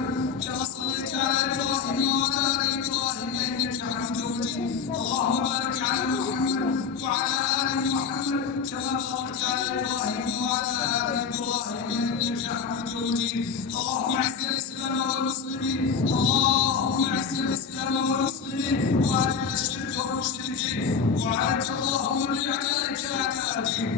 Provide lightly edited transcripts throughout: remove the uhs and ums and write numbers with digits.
محمد كما صليت على إبراهيم وعلى آل إبراهيم إنك حميد مجيد. اللهم بارك على محمد وعلى آل محمد كما باركت على إبراهيم وعلى آل إبراهيم إنك حميد مجيد. اللهم أعز الإسلام والمسلمين، اللهم أعز الإسلام والمسلمين وأذل الشرك والمشركين، وعليك اللهم بأعدائك أعداء الدين،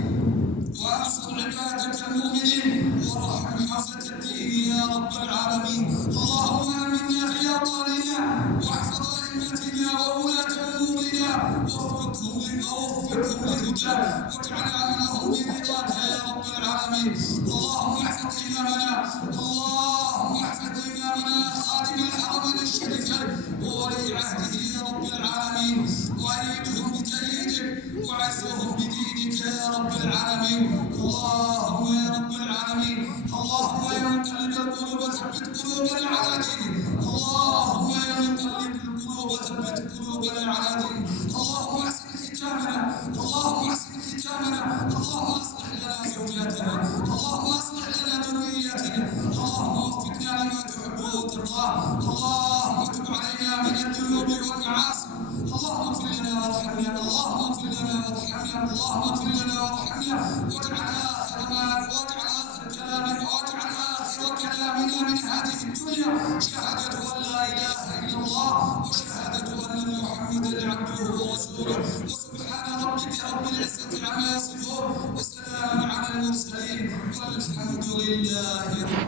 وانصر عبادك المؤمنين وارحم حوزة الدين يا رب العالمين. اللهم آمنا في أوطاننا واحفظ أئمتنا وولاة أمورنا ووفقهم للهدى واجعل عملهم برضاك يا رب العالمين. اللهم احفظ إمامنا، اللهم احفظ إمامنا خادم الحرمين الشريفين وولي عهده يا رب العالمين، وأيدهم بتأييدك وعزهم بدينك يا رب العالمين. اللهم يا رب العالمين، اللهم يا مقلب القلوب ثبت قلوبنا على دينك، اللهم يا مقلب القلوب ثبت قلوبنا على دينك. اللهم احسن ختامنا، اللهم احسن ختامنا، اللهم اصلح لنا زوجاتنا، اللهم اصلح لنا ذرياتنا، اللهم وفقنا لما تحب وترضاه، اللهم تب علينا من الذنوب والمعاصي، اللهم اغفر لنا وارحمنا، اللهم اغفر لنا وارحمنا، اللهم اغفر لنا وارحمنا، واجعل آخر كلامنا من هذه الدنيا شهادة أن لا إله إلا الله وشهادة أن محمدا عبده ورسوله. وسبحان ربك رب العزة عما يصفون وسلام على المرسلين والحمد لله رب العالمين.